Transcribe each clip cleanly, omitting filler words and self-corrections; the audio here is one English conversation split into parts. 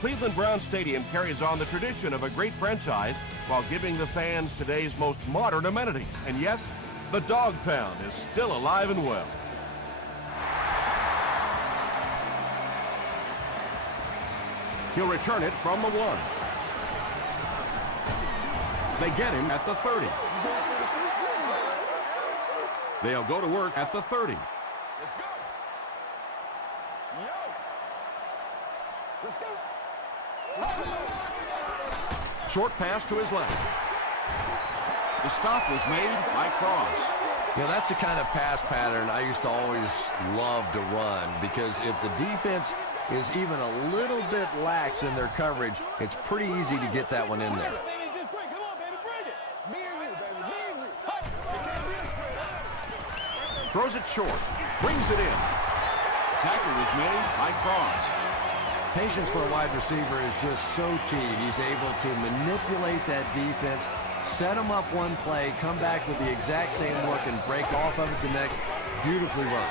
Cleveland Brown Stadium carries on the tradition of a great franchise while giving the fans today's most modern amenity. And yes, the Dog Pound is still alive and well. He'll return it from the 1. They get him at the 30. They'll go to work at the 30. Let's go. Yo. Let's go. Short pass to his left. The stop was made by Cross. You know, that's the kind of pass pattern I used to always love to run, because if the defense is even a little bit lax in their coverage, it's pretty easy to get that one in there. Throws it short. Brings it in. Tackle was made by Cross. Patience for a wide receiver is just so key. He's able to manipulate that defense, set them up one play, come back with the exact same look, and break off of it the next. Beautifully run.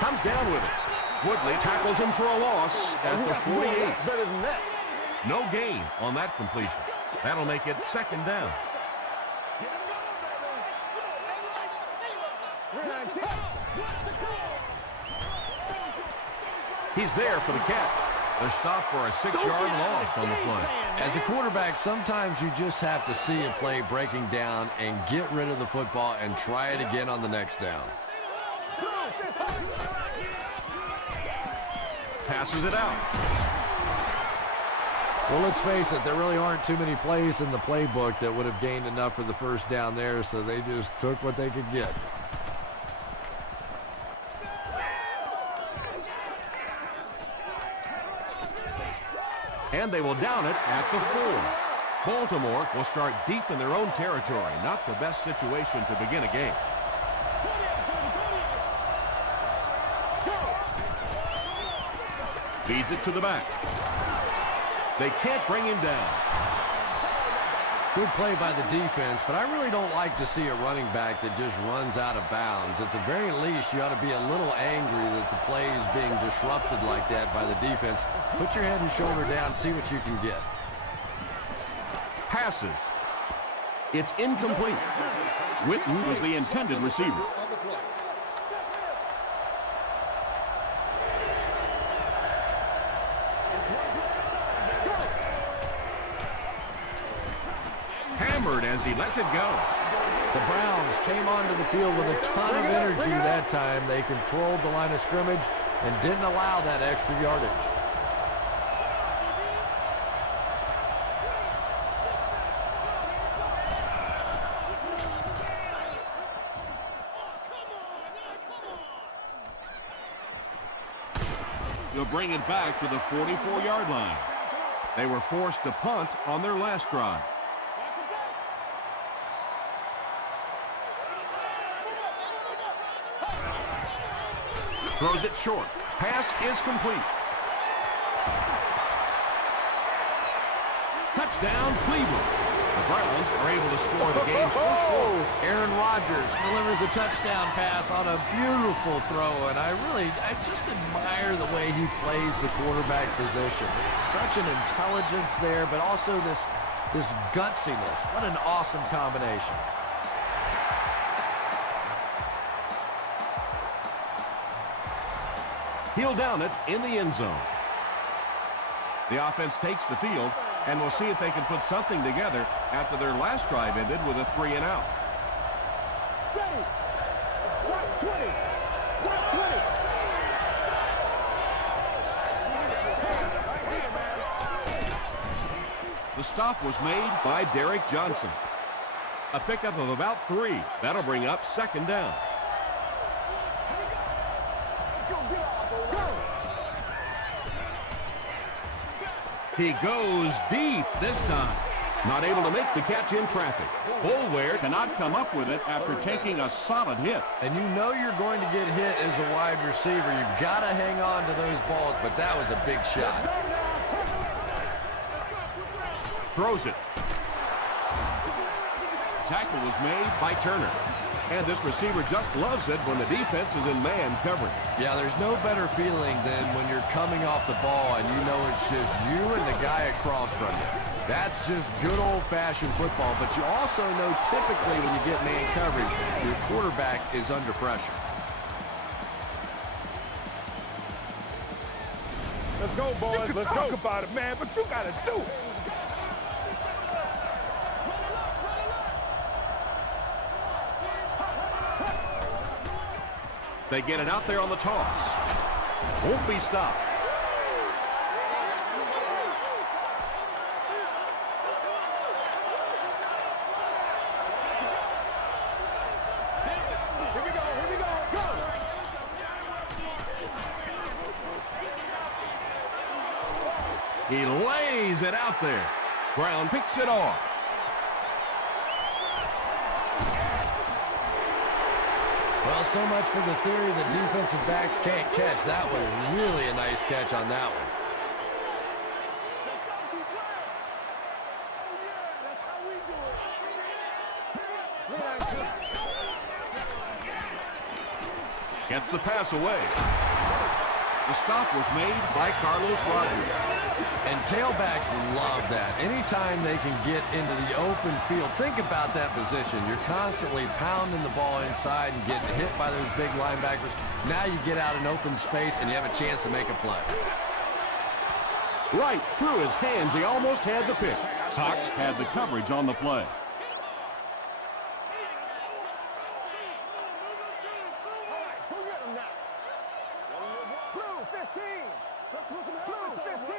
Comes down with it. Woodley tackles him for a loss at the 48. Better than that. No gain on that completion. That'll make it second down. He's there for the catch. They're stopped for a 6-yard loss on the play. As a quarterback, sometimes you just have to see a play breaking down and get rid of the football and try it again on the next down. Passes it out. Well, let's face it, there really aren't too many plays in the playbook that would have gained enough for the first down there, so they just took what they could get. And they will down it at the 4. Baltimore will start deep in their own territory. Not the best situation to begin a game. Feeds it to the back. They can't bring him down. Good play by the defense, but I really don't like to see a running back that just runs out of bounds. At the very least, you ought to be a little angry that the play is being disrupted like that by the defense. Put your head and shoulder down, see what you can get. Passes. It's incomplete. Witten was the intended receiver. Hammered as he lets it go. The Browns came onto the field with a ton of energy that time. They controlled the line of scrimmage and didn't allow that extra yardage. They'll bring it back to the 44-yard line. They were forced to punt on their last drive. Throws it short. Pass is complete. Touchdown, Cleveland. The Browns are able to score the game's first goal. Aaron Rodgers delivers a touchdown pass on a beautiful throw, and I just admire the way he plays the quarterback position. Such an intelligence there, but also this gutsiness. What an awesome combination. He'll down it in the end zone. The offense takes the field, and we'll see if they can put something together after their last drive ended with a 3-and-out. Ready. 120. 120. The stop was made by Derek Johnson. A pickup of about 3. That'll bring up second down. He goes deep this time. Not able to make the catch in traffic. Boulware cannot come up with it after taking a solid hit. And you know you're going to get hit as a wide receiver. You've got to hang on to those balls, but that was a big shot. Throws it. Tackle was made by Turner. And this receiver just loves it when the defense is in man coverage. Yeah, there's no better feeling than when you're coming off the ball and you know it's just you and the guy across from you. That's just good old-fashioned football, but you also know typically when you get man coverage, your quarterback is under pressure. Let's go, boys. Let's talk about it, man, but you got to do it. They get it out there on the toss. Won't be stopped. Here we go, go! He lays it out there. Brown picks it off. Well, so much for the theory that defensive backs can't catch. That was really a nice catch on that one. That's how we do it. Gets the pass away. The stop was made by Carlos Rogers. And tailbacks love that. Anytime they can get into the open field, think about that position. You're constantly pounding the ball inside and getting hit by those big linebackers. Now you get out in open space and you have a chance to make a play. Right through his hands, he almost had the pick. Cox had the coverage on the play. Who get him now? Blue 15. Blue 15.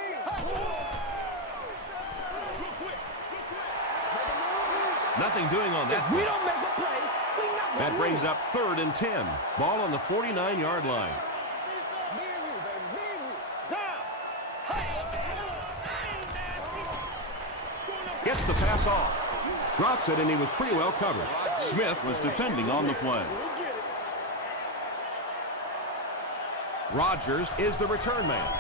Nothing doing on that. We don't make a play. That brings up 3rd and 10. Ball on the 49-yard line. Me and you, baby. Me and you. Down. Gets the pass off. Drops it, and he was pretty well covered. Smith was defending on the play. Rogers is the return man.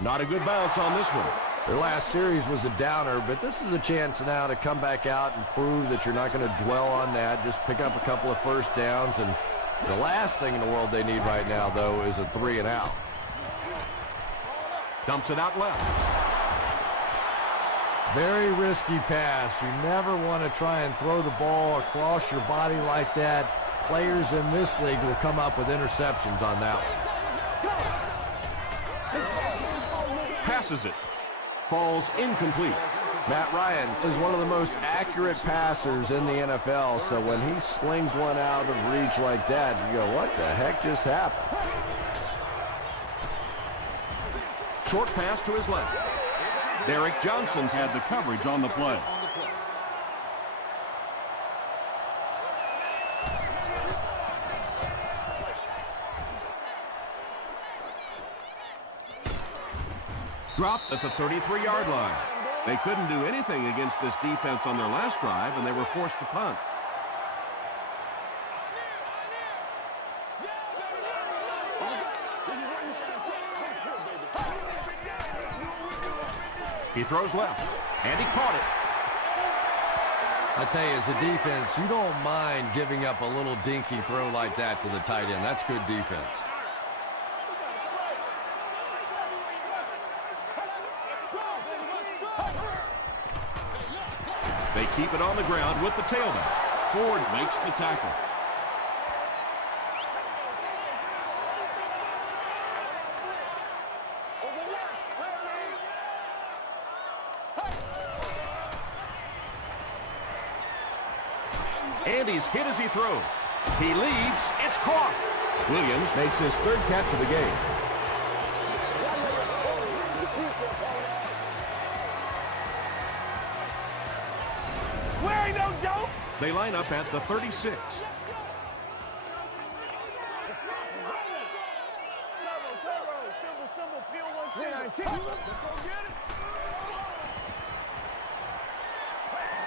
Not a good bounce on this one. Their last series was a downer, but this is a chance now to come back out and prove that you're not going to dwell on that. Just pick up a couple of first downs, and the last thing in the world they need right now, though, is a 3 and out. Dumps it out left. Very risky pass. You never want to try and throw the ball across your body like that. Players in this league will come up with interceptions on that one. Passes it. Falls incomplete. Matt Ryan is one of the most accurate passers in the NFL, so when he slings one out of reach like that, you go, what the heck just happened? Short pass to his left. Derek Johnson had the coverage on the play. Dropped at the 33-yard line. They couldn't do anything against this defense on their last drive, and they were forced to punt. He throws left, and he caught it. I tell you, as a defense, you don't mind giving up a little dinky throw like that to the tight end. That's good defense. They keep it on the ground with the tailback. Ford makes the tackle. And he's hit as he throws. He leaves. It's caught. Williams makes his 3rd catch of the game. They line up at the 36.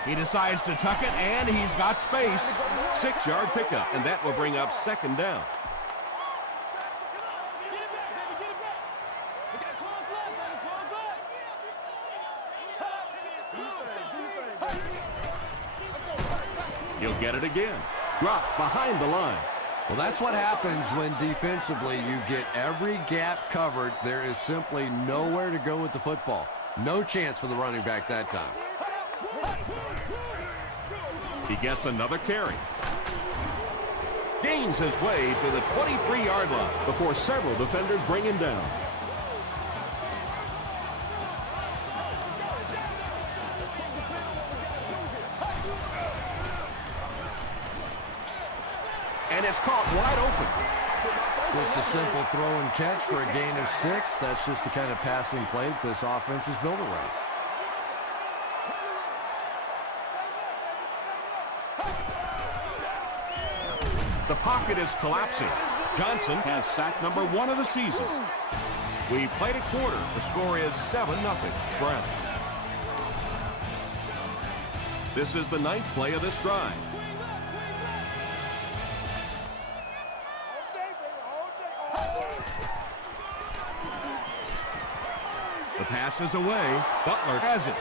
He decides to tuck it, and he's got space. 6-yard pickup, and that will bring up 2nd down. He'll get it again. Dropped behind the line. Well, that's what happens when defensively you get every gap covered. There is simply nowhere to go with the football. No chance for the running back that time. He gets another carry. Gains his way to the 23-yard line before several defenders bring him down. And it's caught wide open. Just a simple throw and catch for a gain of 6. That's just the kind of passing play that this offense is built around. The pocket is collapsing. Johnson has sack number 1 of the season. We played a quarter. The score is 7-0. Browns. This is the 9th play of this drive. The pass is away. Butler has it.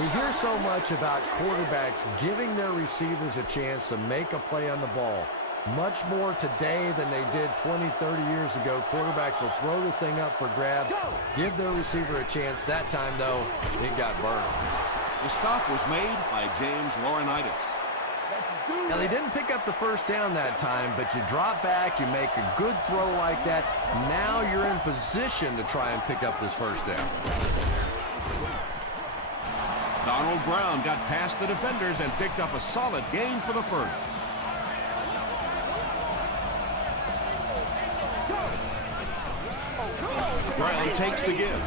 We hear so much about quarterbacks giving their receivers a chance to make a play on the ball. Much more today than they did 20, 30 years ago. Quarterbacks will throw the thing up for grabs, give their receiver a chance. That time, though, it got burned. The stop was made by James Laurinaitis. Now, they didn't pick up the first down that time, but you drop back, you make a good throw like that. Now you're in position to try and pick up this first down. Donald Brown got past the defenders and picked up a solid gain for the first. Brown takes the give.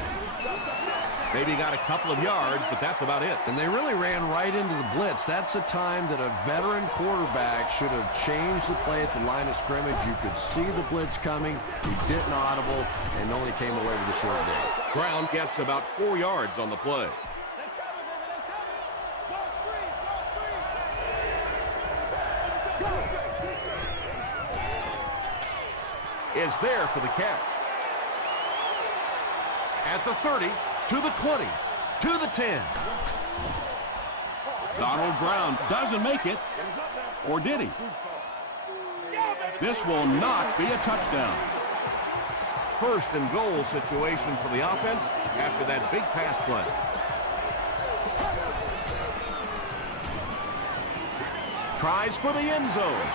Maybe got a couple of yards, but that's about it. And they really ran right into the blitz. That's a time that a veteran quarterback should have changed the play at the line of scrimmage. You could see the blitz coming. He didn't audible and only came away with a short gain. Brown gets about 4 yards on the play. Is there for the catch. At the 30, to the 20, to the 10. Donald Brown doesn't make it. Or did he? This will not be a touchdown. First and goal situation for the offense after that big pass play. Tries for the end zone.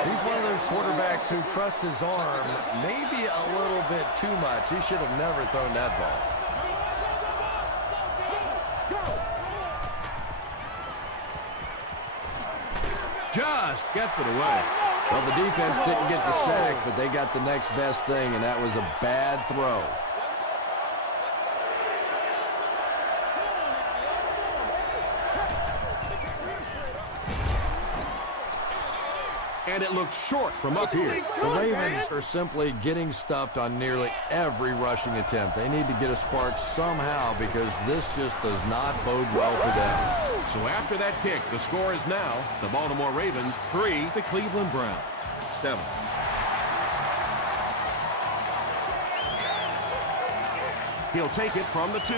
He's one of those quarterbacks who trusts his arm maybe a little bit too much. He should have never thrown that ball. Just gets it away. Well, the defense didn't get the sack, but they got the next best thing, and that was a bad throw. And it looks short from up here. The Ravens are simply getting stuffed on nearly every rushing attempt. They need to get a spark somehow because this just does not bode well for them. So after that kick, the score is now the Baltimore Ravens 3, the Cleveland Browns 7. He'll take it from the 2.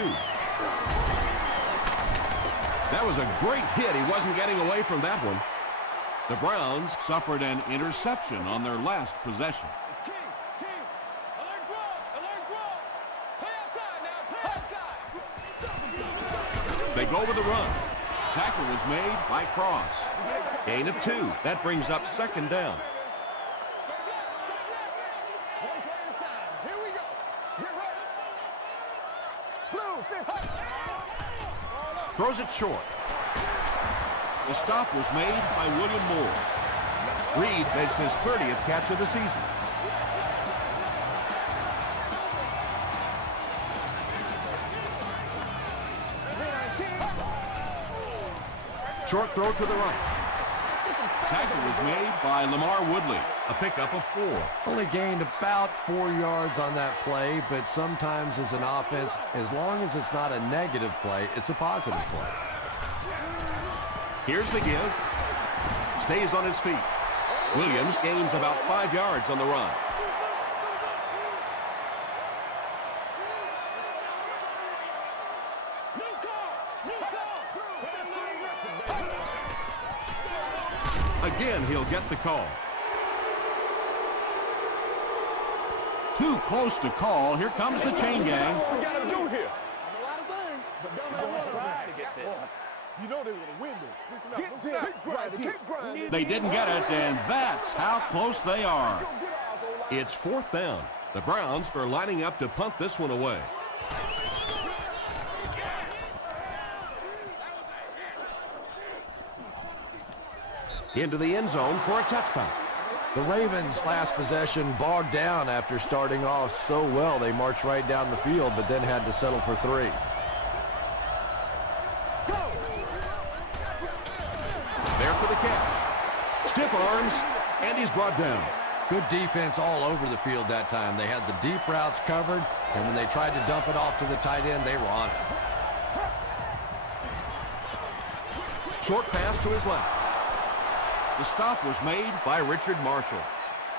That was a great hit. He wasn't getting away from that one. The Browns suffered an interception on their last possession. They go with the run. Tackle was made by Cross. Gain of 2. That brings up second down. Throws it short. The stop was made by William Moore. Reed makes his 30th catch of the season. Short throw to the right. Tackle was made by Lamar Woodley. A pickup of 4. Only gained about 4 yards on that play, but sometimes as an offense, as long as it's not a negative play, it's a positive play. Here's the give. Stays on his feet. Williams gains about 5 yards on the run. Again, he'll get the call. Too close to call. Here comes the chain gang. What we gotta do here? A lot of things, but don't We're know gonna what. try to get this. You know they're gonna win this. Keep grinding, keep grinding. They didn't get it, and that's how close they are. It's 4th down. The Browns are lining up to punt this one away. Into the end zone for a touchback. The Ravens' last possession bogged down after starting off so well. They marched right down the field, but then had to settle for 3. There for the catch. Stiff arms, and he's brought down. Good defense all over the field that time. They had the deep routes covered, and when they tried to dump it off to the tight end, they were on it. Short pass to his left. The stop was made by Richard Marshall.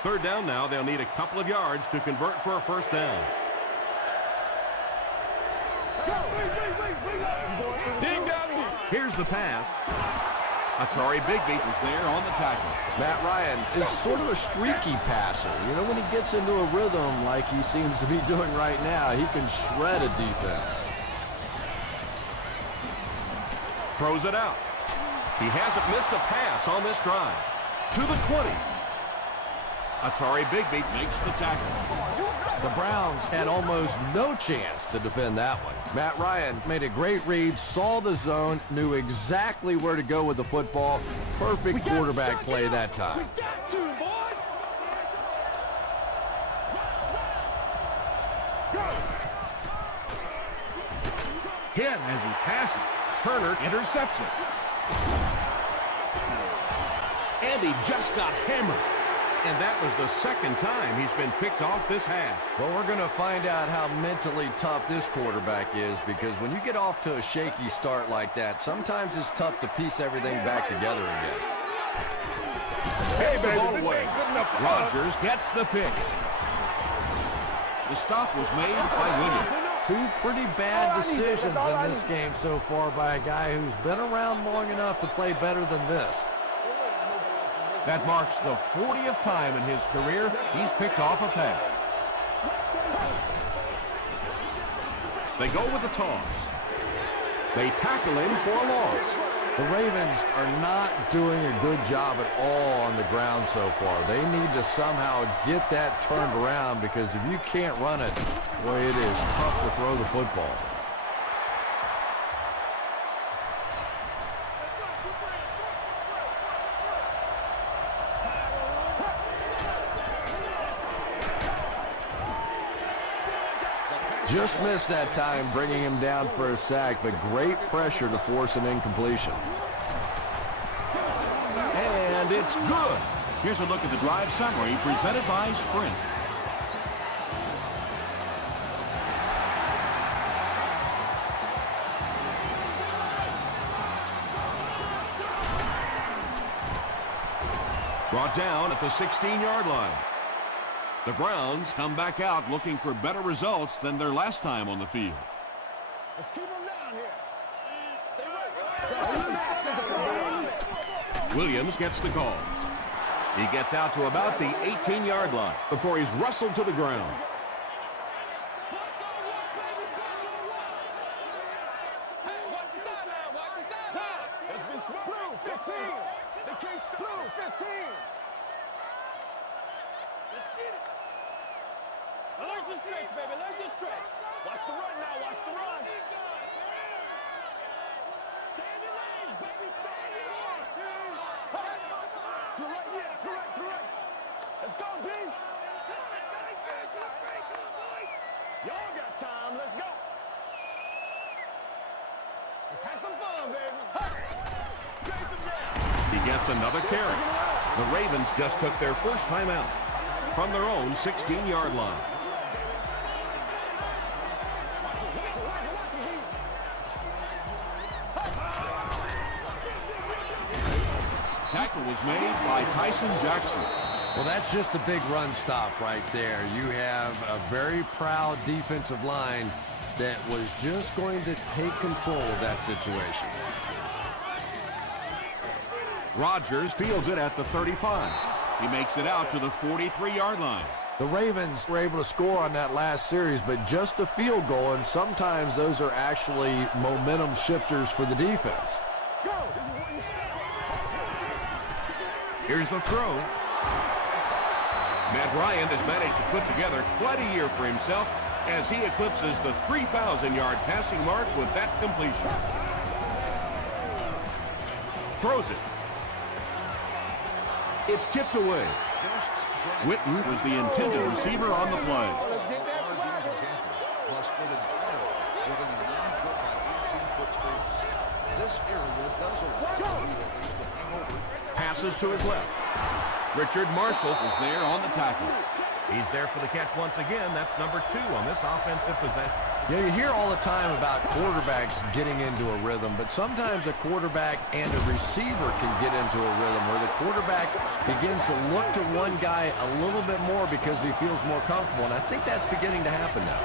3rd down now. They'll need a couple of yards to convert for a 1st down. Here's the pass. Atari Bigby was there on the tackle. Matt Ryan is sort of a streaky passer. You know, when he gets into a rhythm like he seems to be doing right now, he can shred a defense. Throws it out. He hasn't missed a pass on this drive. To the 20. Atari Bigby makes the tackle. The Browns had almost no chance to defend that one. Matt Ryan made a great read, saw the zone, knew exactly where to go with the football. Perfect quarterback play that time. Hit as he passes. Turner intercepts it. And he just got hammered. And that was the 2nd time he's been picked off this half. Well, we're going to find out how mentally tough this quarterback is, because when you get off to a shaky start like that, sometimes it's tough to piece everything back together again. Gets the ball away. Rodgers gets the pick. The stop was made by Williams. 2 pretty bad decisions in this game so far by a guy who's been around long enough to play better than this. That marks the 40th time in his career he's picked off a pass. They go with the toss. They tackle him for a loss. The Ravens are not doing a good job at all on the ground so far. They need to somehow get that turned around, because if you can't run it, boy, it is tough to throw the football. Just missed that time, bringing him down for a sack, but great pressure to force an incompletion. And it's good. Here's a look at the drive summary presented by Sprint. Brought down at the 16-yard line. The Browns come back out looking for better results than their last time on the field. Let's keep them down here. Stay right. Williams gets the call. He gets out to about the 18-yard line before he's wrestled to the ground. Let's be smart. Blue, 15. They can't stop. Blue, 15. Let's get it. Learn to stretch, baby. Learn to stretch. Watch the run now. Watch the run. Stay in your lanes, baby. Stay in your lanes. Correct, yeah. Correct. Let's go, D. Y'all got time. Let's go. Let's have some fun, baby. He gets another carry. The Ravens just took their first time out from their own 16-yard line. Tackle was made by Tyson Jackson. Well, that's just a big run stop right there. You have a very proud defensive line that was just going to take control of that situation. Rodgers fields it at the 35. He makes it out to the 43-yard line. The Ravens were able to score on that last series, but just a field goal, and sometimes those are actually momentum shifters for the defense. Here's the throw. Matt Ryan has managed to put together quite a year for himself as he eclipses the 3,000-yard passing mark with that completion. Throws it. It's tipped away. Witten was the intended receiver on the play. Passes to his left. Richard Marshall is there on the tackle. He's there for the catch once again. That's number 2 on this offensive possession. Yeah, you hear all the time about quarterbacks getting into a rhythm, but sometimes a quarterback and a receiver can get into a rhythm where the quarterback begins to look to one guy a little bit more because he feels more comfortable, and I think that's beginning to happen now.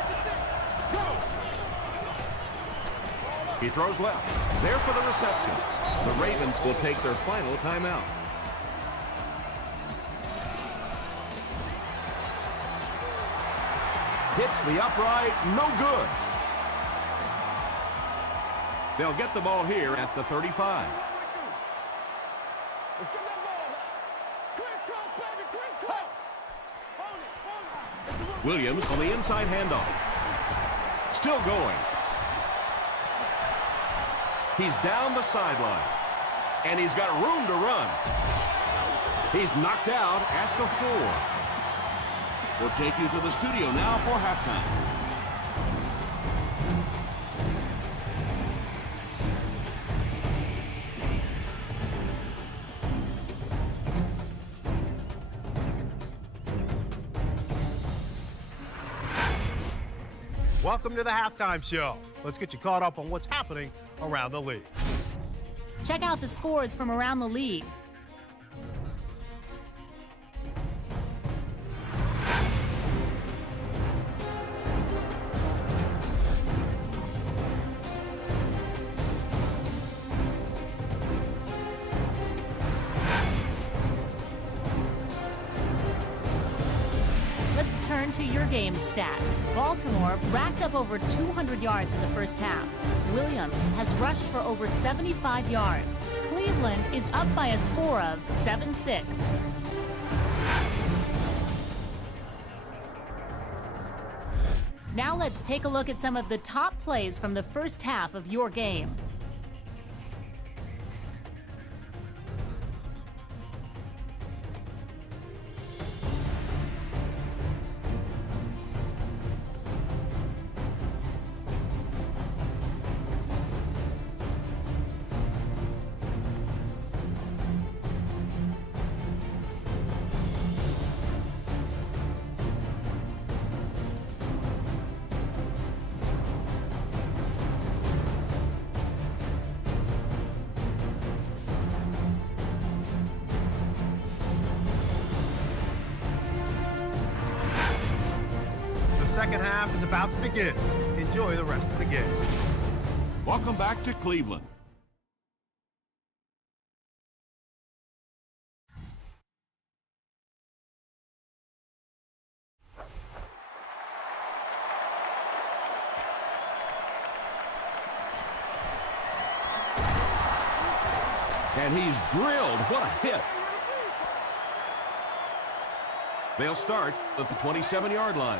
He throws left. There for the reception. The Ravens will take their final timeout. Hits the upright, no good. They'll get the ball here at the 35. Let's get that ball back. Crisscross, baby, crisscross. Hold it. Williams on the inside handoff. Still going. He's down the sideline. And he's got room to run. He's knocked out at the 4. We'll take you to the studio now for halftime. Welcome to the Halftime Show. Let's get you caught up on what's happening around the league. Check out the scores from around the league. Let's turn to your game stats. Baltimore racked up over 200 yards in the first half. Williams has rushed for over 75 yards. Cleveland is up by a score of 7-6. Now let's take a look at some of the top plays from the first half of your game. The second half is about to begin. Enjoy the rest of the game. Welcome back to Cleveland. And he's drilled. What a hit. They'll start at the 27-yard line.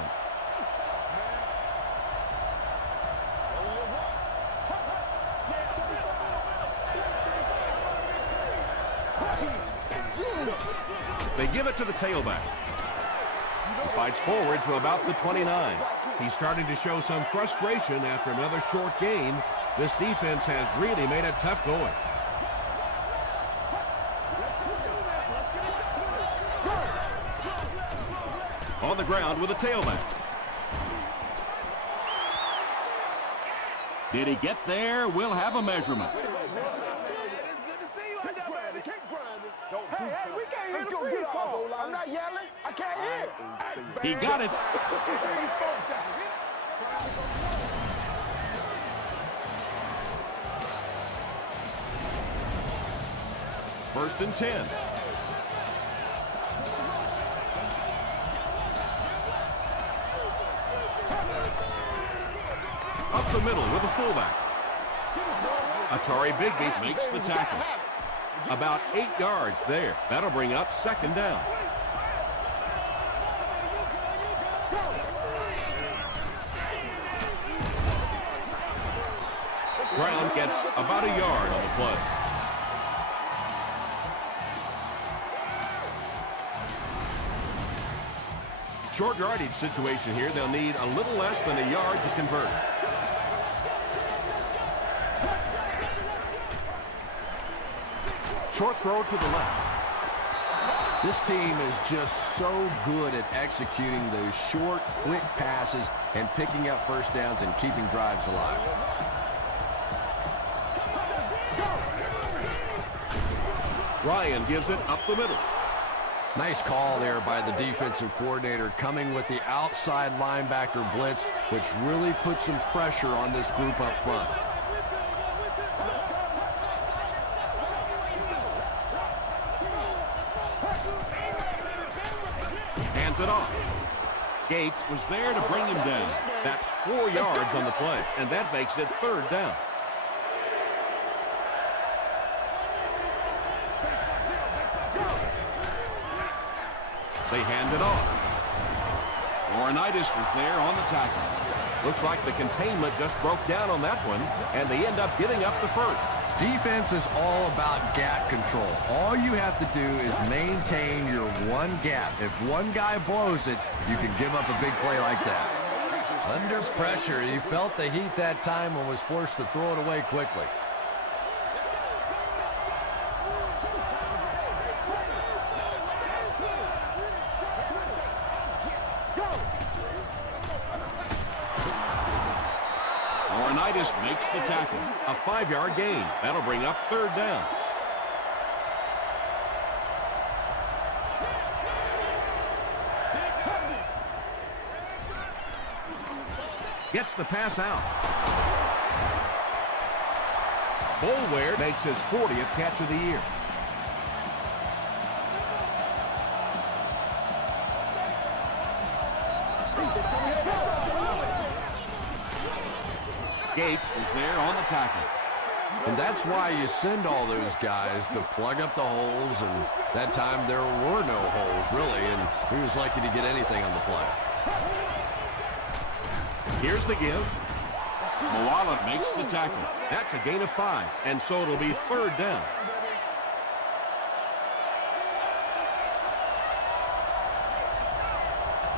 They give it to the tailback. He fights forward to about the 29. He's starting to show some frustration after another short gain. This defense has really made it tough going. On the ground with a tailback. Did he get there? We'll have a measurement. Hey, we can't hear the free call. I'm not yelling. I can't hear. He got it. First and 10. Up the middle with the fullback. Atari Bigby makes the tackle. About 8 yards there. That'll bring up second down. Brown gets about a yard on the play. Short yardage situation here. They'll need a little less than a yard to convert. Short throw to the left. This team is just so good at executing those short, quick passes and picking up first downs and keeping drives alive. Ryan gives it up the middle. Nice call there by the defensive coordinator, coming with the outside linebacker blitz, which really puts some pressure on this group up front. Hands it off. Gates was there to bring him down. That's 4 yards on the play, and that makes it third down. They hand it off. Laurinaitis was there on the tackle. Looks like the containment just broke down on that one, and they end up giving up the first. Defense is all about gap control. All you have to do is maintain your one gap. If one guy blows it, you can give up a big play like that. Under pressure, he felt the heat that time and was forced to throw it away quickly. Laurinaitis makes the tackle. A 5-yard gain. That'll bring up third down. Gets the pass out. Boulware makes his 40th catch of the year. Gates was there on the tackle. And that's why you send all those guys to plug up the holes, and that time there were no holes, really, and he was lucky to get anything on the play. Here's the give. Moala makes the tackle. That's a gain of 5, and so it'll be third down.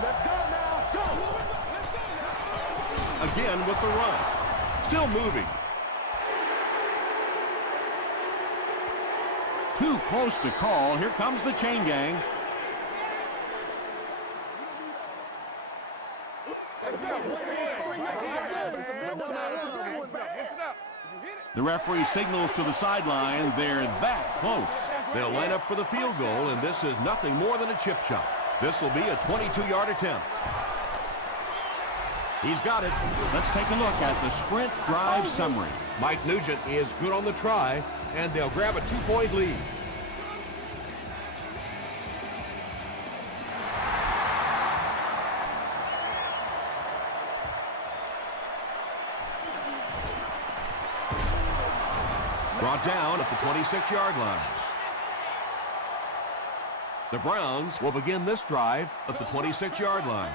Let's go now. Go. Again with the run. Still moving. Too close to call. Here comes the chain gang. The referee signals to the sidelines. They're that close. They'll line up for the field goal, and this is nothing more than a chip shot. This will be a 22-yard attempt. He's got it. Let's take a look at the sprint drive summary. Mike Nugent is good on the try, and they'll grab a 2-point lead. Brought down at the 26-yard line. The Browns will begin this drive at the 26-yard line.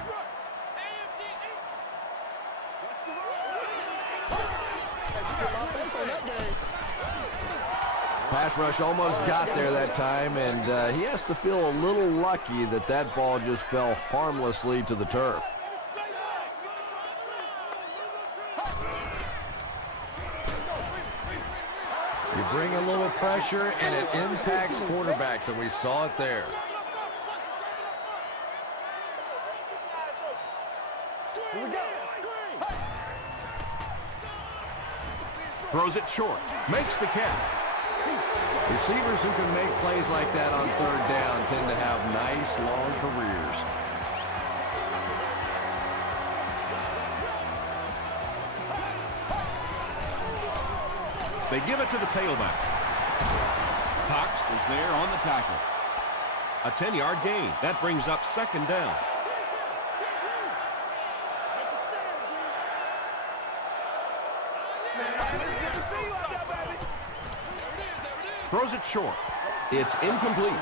Pass rush almost got there that time, and he has to feel a little lucky that that ball just fell harmlessly to the turf. You bring a little pressure, and it impacts quarterbacks, and we saw it there. Here we go. Throws it short. Makes the catch. Receivers who can make plays like that on third down tend to have nice, long careers. They give it to the tailback. Cox was there on the tackle. A 10-yard gain. That brings up second down. Throws it short. It's incomplete.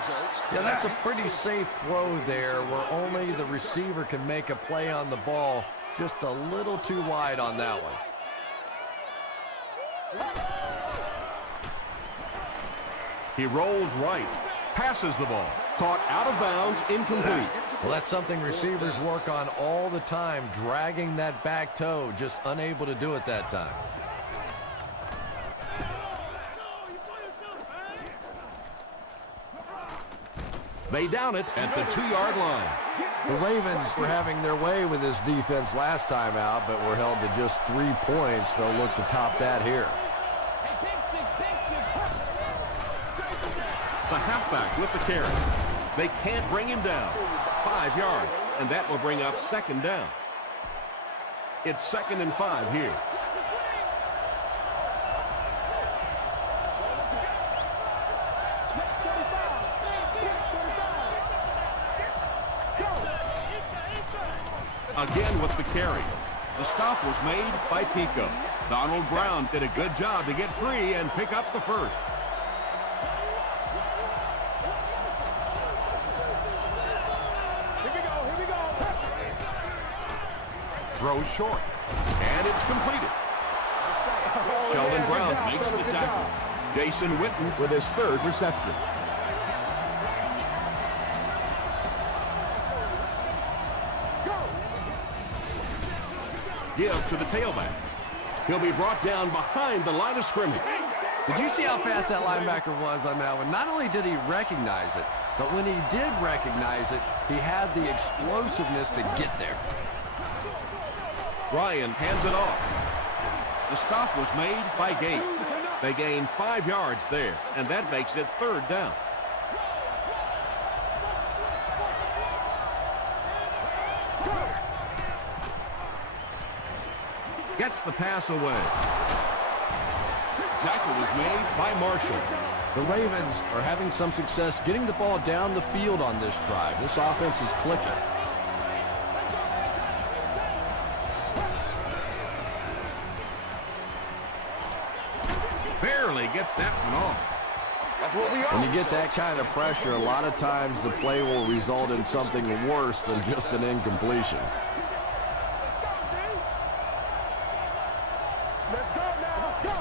Yeah, that's a pretty safe throw there where only the receiver can make a play on the ball. Just a little too wide on that one. He rolls right. Passes the ball. Caught out of bounds. Incomplete. Well, that's something receivers work on all the time, dragging that back toe, just unable to do it that time. They down it at the 2-yard line. The Ravens were having their way with this defense last time out, but were held to just 3 points. They'll look to top that here. The halfback with the carry. They can't bring him down. 5 yards, and that will bring up second down. It's 2nd and 5 here. Again with the carry. The stop was made by Pico. Donald Brown did a good job to get free and pick up the first. Here we go. Throws short, and it's completed. Sheldon Brown makes the tackle. Jason Witten with his 3rd reception. Give to the tailback. He'll be brought down behind the line of scrimmage. Did you see how fast that linebacker was on that one? Not only did he recognize it, but when he did recognize it, he had the explosiveness to get there. Ryan hands it off. The stop was made by Gates. They gained 5 yards there, and that makes it 3rd down. Gets the pass away. Tackle was made by Marshall. The Ravens are having some success getting the ball down the field on this drive. This offense is clicking. Barely gets that one off. That's what we are. When you get that kind of pressure, a lot of times the play will result in something worse than just an incompletion. Let's go now. Go.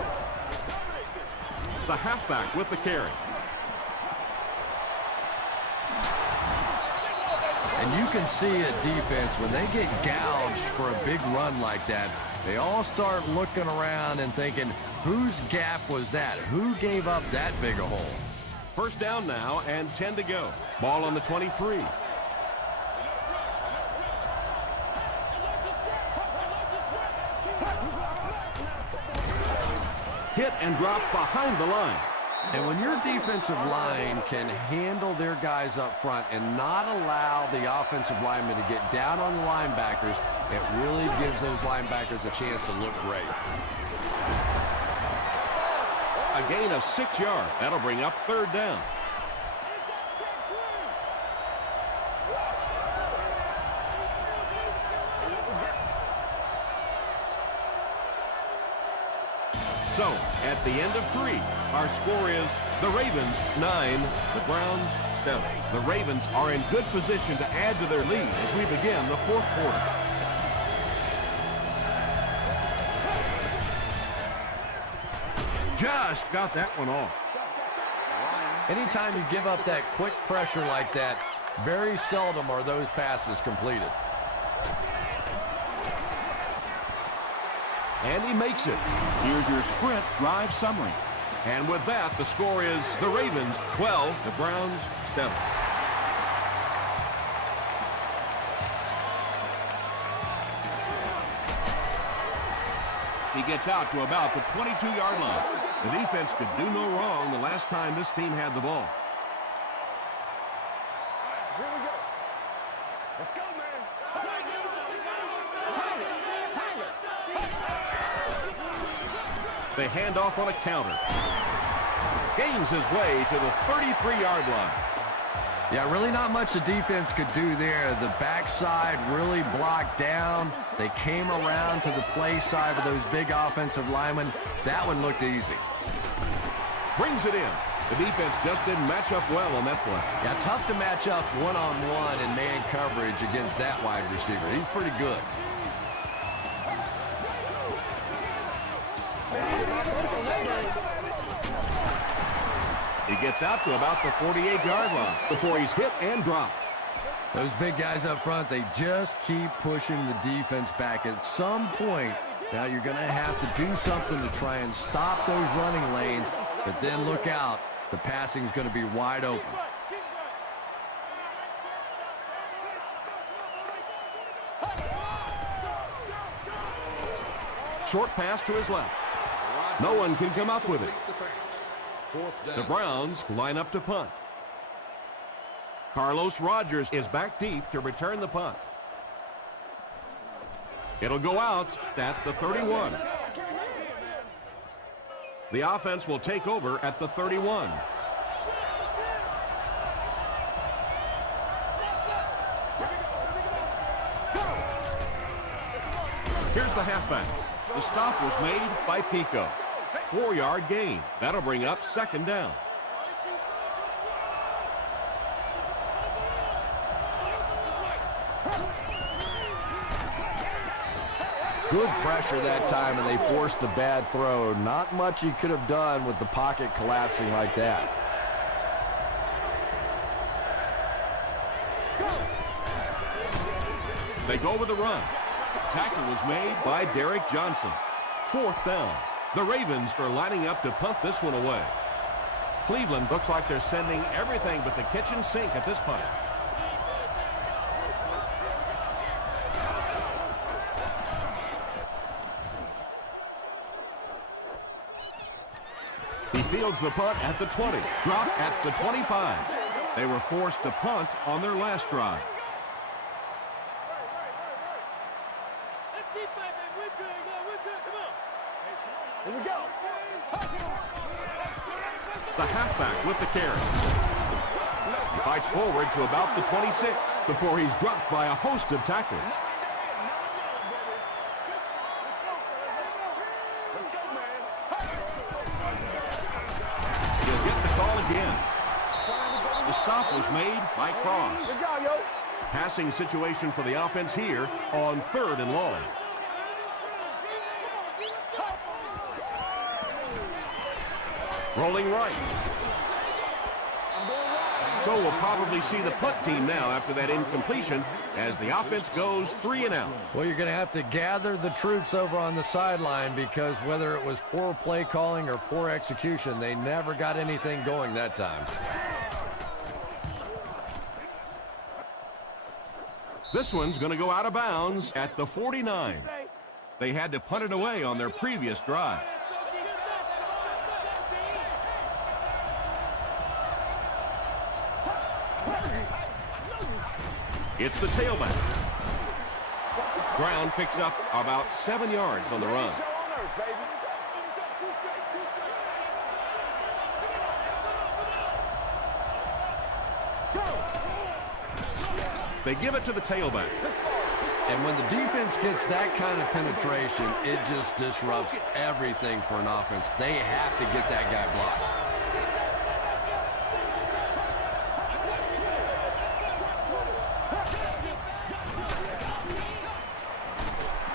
The halfback with the carry. And you can see a defense, when they get gouged for a big run like that, they all start looking around and thinking, whose gap was that? Who gave up that big a hole? First down now and 10 to go. Ball on the 23. Hit and drop behind the line. And when your defensive line can handle their guys up front and not allow the offensive linemen to get down on the linebackers, it really gives those linebackers a chance to look great. A gain of 6 yards. That'll bring up 3rd down. So, at the end of 3, our score is the Ravens 9, the Browns 7. The Ravens are in good position to add to their lead as we begin the 4th quarter. Just got that one off. Anytime you give up that quick pressure like that, very seldom are those passes completed. And he makes it. Here's your sprint drive summary. And with that, the score is the Ravens 12, the Browns 7. He gets out to about the 22-yard line. The defense could do no wrong the last time this team had the ball. Here we go. Let's go, man. They hand off on a counter. gains his way to the 33-yard line. Yeah, really not much the defense could do there. The backside really blocked down. They came around to the play side with those big offensive linemen. That one looked easy. Brings it in. The defense just didn't match up well on that play. Yeah, tough to match up one-on-one in man coverage against that wide receiver. He's pretty good. He gets out to about the 48-yard line before he's hit and dropped. Those big guys up front, they just keep pushing the defense back. At some point, now you're going to have to do something to try and stop those running lanes, but then look out. The passing is going to be wide open. Short pass to his left. No one can come up with it. The Browns line up to punt. Carlos Rogers is back deep to return the punt. It'll go out at the 31. The offense will take over at the 31. Here's the halfback. The stop was made by Pico. 4-yard gain. That'll bring up second down. Good pressure that time, and they forced a bad throw. Not much he could have done with the pocket collapsing like that. They go with the run. Tackle was made by Derek Johnson. 4th down. The Ravens are lining up to punt this one away. Cleveland looks like they're sending everything but the kitchen sink at this punt. He fields the punt at the 20. Drop at the 25. They were forced to punt on their last drive. Here we go. The halfback with the carry. He fights forward to about the 26 before he's dropped by a host of tacklers. He'll get the call again. The stop was made by Cross. Good job, yo. Passing situation for the offense here on 3rd and long. Rolling right. So we'll probably see the punt team now after that incompletion as the offense goes 3 and out. Well, you're going to have to gather the troops over on the sideline because whether it was poor play calling or poor execution, they never got anything going that time. This one's going to go out of bounds at the 49. They had to punt it away on their previous drive. It's the tailback. Brown picks up about 7 yards on the run. They give it to the tailback. And when the defense gets that kind of penetration, it just disrupts everything for an offense. They have to get that guy blocked.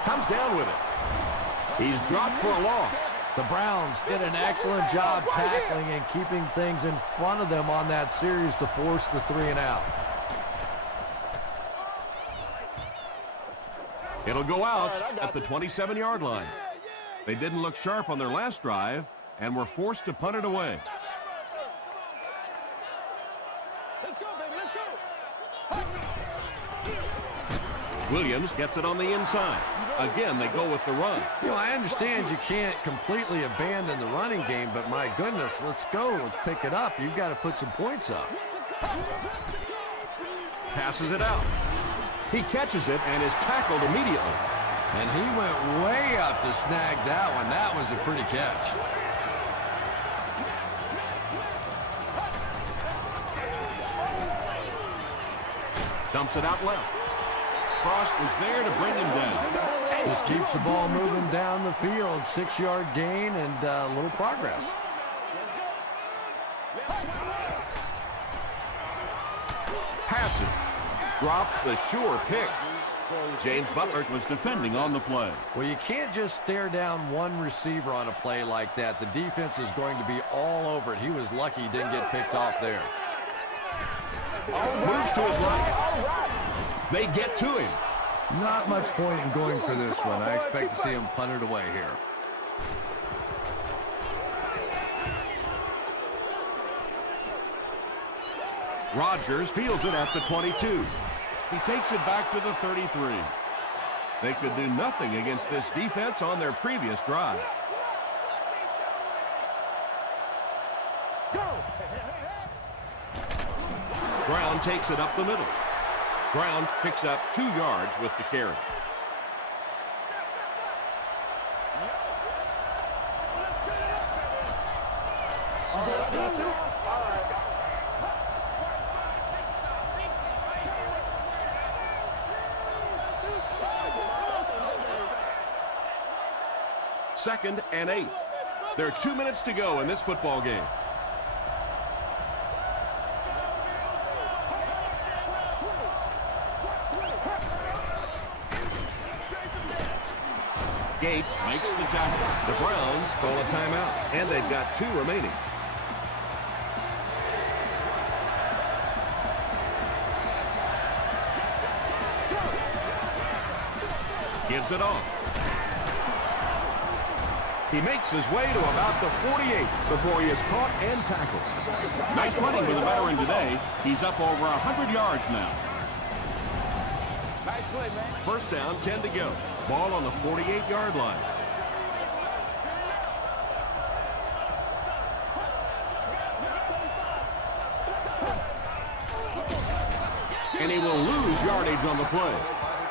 Comes down with it. He's dropped for a loss. The Browns did an excellent job tackling and keeping things in front of them on that series to force the 3 and out. It'll go out at the 27-yard line. They didn't look sharp on their last drive and were forced to punt it away. Let's go, baby, let's go. Williams gets it on the inside. Again, they go with the run. You know, I understand you can't completely abandon the running game, but my goodness, let's go. Let's pick it up. You've got to put some points up. Passes it out. He catches it and is tackled immediately. And he went way up to snag that one. That was a pretty catch. Dumps it out left. Frost was there to bring him down. Just keeps the ball moving down the field. 6-yard gain and a little progress. Passes. Drops the sure pick. James Butler Was defending on the play. Well, you can't just stare down one receiver on a play like that. The defense is going to be all over it. He was lucky he didn't get picked off there. moves to his right. They get to him. Not much point in going for this one. I expect to see him punt it away here. Rodgers fields it at the 22. He takes it back to the 33. They could do nothing against this defense on their previous drive. Brown takes it up the middle. Brown picks up 2 yards with the carry. Second and 8. There are 2 minutes to go in this football game. Gates makes the tackle. The Browns call a timeout, and they've got 2 remaining. Gives it off. He makes his way to about the 48 before he is caught and tackled. Nice running for the veteran today. He's up over 100 yards now. Nice play, man. First down, 10 to go. Ball on the 48-yard line. And he will lose yardage on the play.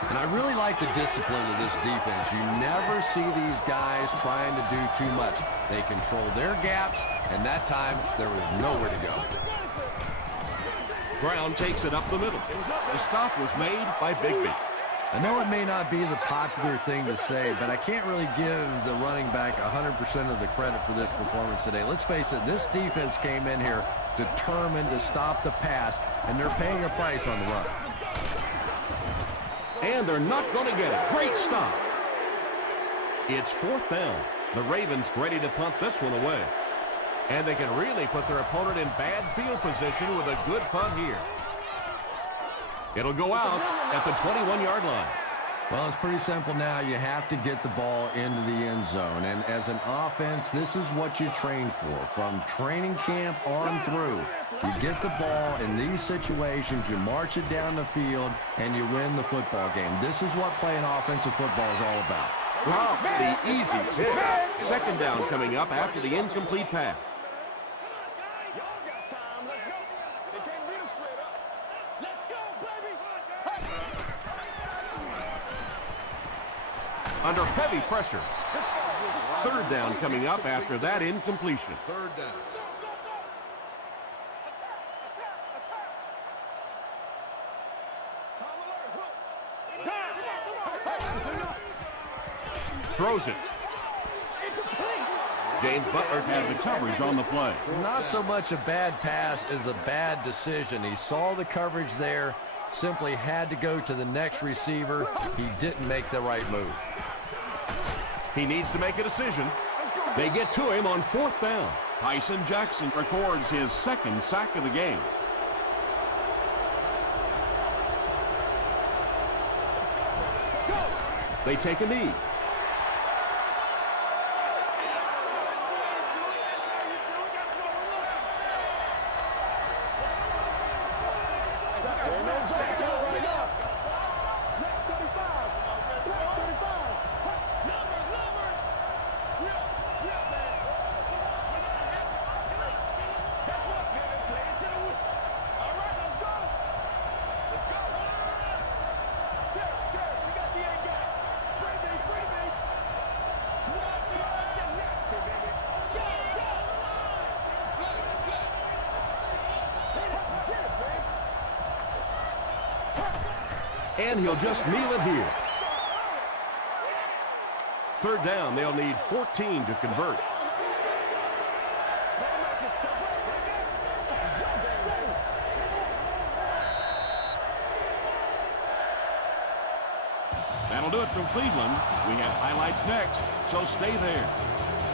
And I really like the discipline of this defense. You never see these guys trying to do too much. They control their gaps, and that time there was nowhere to go. Brown takes it up the middle. The stop was made by Bigby. I know it may not be the popular thing to say, but I can't really give the running back 100% of the credit for this performance today. Let's face it, this defense came in here determined to stop the pass, and they're paying a price on the run. And they're not going to get it. Great stop. It's 4th down. The Ravens ready to punt this one away. And they can really put their opponent in bad field position with a good punt here. It'll go out at the 21-yard line. Well, it's pretty simple now. You have to get the ball into the end zone. And as an offense, this is what you train for. From training camp on through, you get the ball in these situations, you march it down the field, and you win the football game. This is what playing offensive football is all about. Drops the easy pick. Second down coming up after the incomplete pass. Y'all got time. Let's go. They can't beat us straight up. Let's go, baby. Under heavy pressure. Third down coming up after that incompletion. Third down. Throws it. James Butler Had the coverage on the play. Not so much a bad pass as a bad decision. He saw the coverage there, simply had to go to the next receiver. He didn't make the right move. He needs to make a decision. They get to him on 4th down. Tyson Jackson records his 2nd sack of the game. They take a knee. And he'll just kneel it here. Third down, they'll need 14 to convert. That'll do it from Cleveland. We have highlights next, so stay there.